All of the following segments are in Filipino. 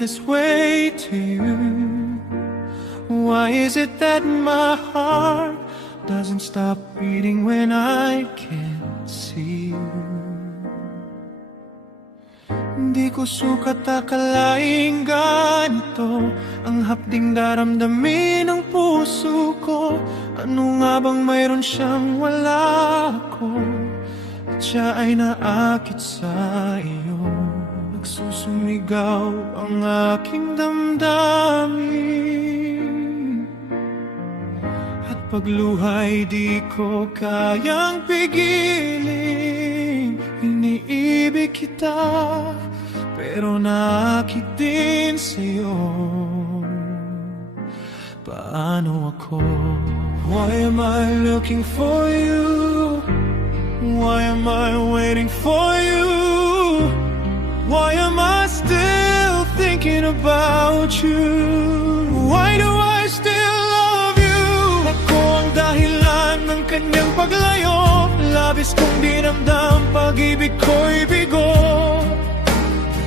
this way to you? Why is it that my heart doesn't stop beating when I can't see you? Hindi ko sukat akalaing ganito ang hapding daramdamin ng puso ko. Ano nga bang mayroon siyang wala ko at siya ay naakit sa iyo? Nagsusumigaw ang aking damdamin at pagluhay di ko kayang pigilin. Iniibig kita pero naakit din sa'yo. Paano ako? Why am I looking for you? Why am I waiting for you? Why am I still thinking about you? Why do I still love you? Ako ang dahilan ng kanyang paglayo. Labis kong dinamdam, pag-ibig ko'y bigo.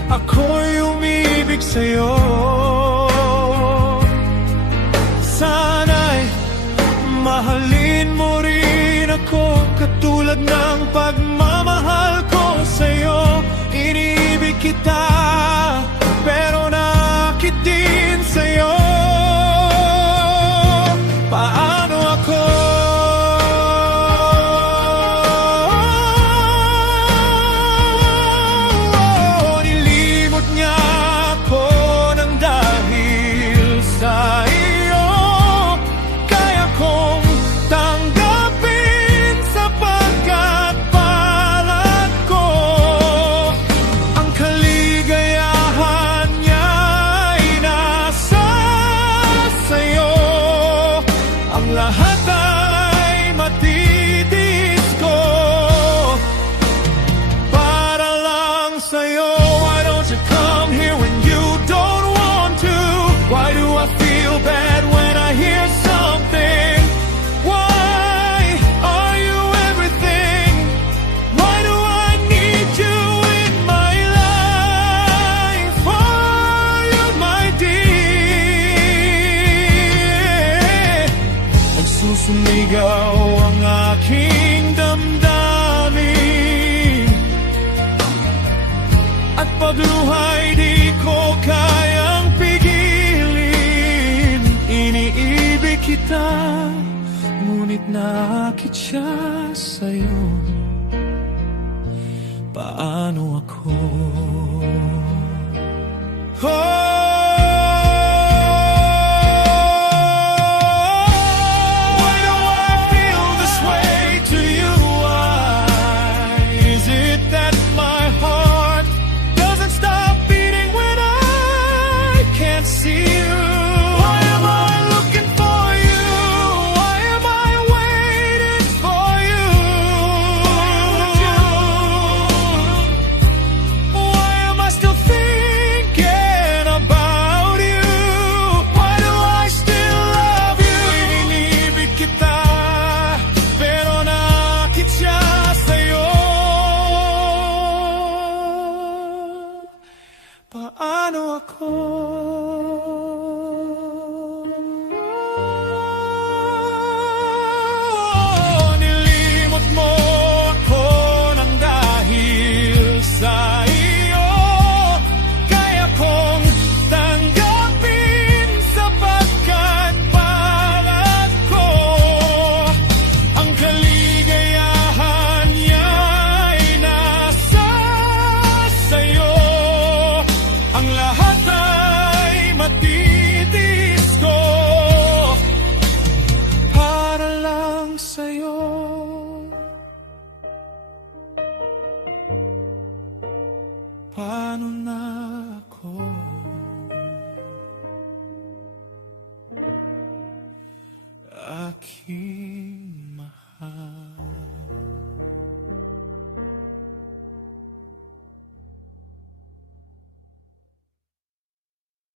Ako'y umibig sa'yo. Sana'y mahalin mo rin ako katulad ng pagmamahal ko sa'yo. Iniibig kita pero nakit din sa'yo. Paano ako? Nilimot niya ako ng dahil sa iyo. Kaya kong tanggapin sapagkat palad ko. Ang kaligayahan niya ay nasa sa'yo. Ang lahat ay matitiis ko para lang sa'yo. Why don't you come here when you don't want to? Why do I feel bad when I hear something? Why are you everything? Why do I need you in my life? Are you my dear? Nagsusumigaw ang aking damdamin at pagluhay di ko kayang pigilin. Iniibig kita, ngunit naakit siya sa'yo. Paano ako? Why do I feel this way to you? Why is it that my heart doesn't stop beating when I can't see you? Why am I looking for you? Why am I waiting for you? Why am I still thinking about you? Why do I still love you? Iniibig kita pero nakit siya sa'yo. Paano ako? Nilimot mo ako ng dahil sa iyo. Kaya kong tanggapin sapagkat palad ko. Ang kaligayahan niya ay nasa sa'yo. Ang lahat ay matitiis ko para lang sa'yo. Paano na ako? Aking mahal.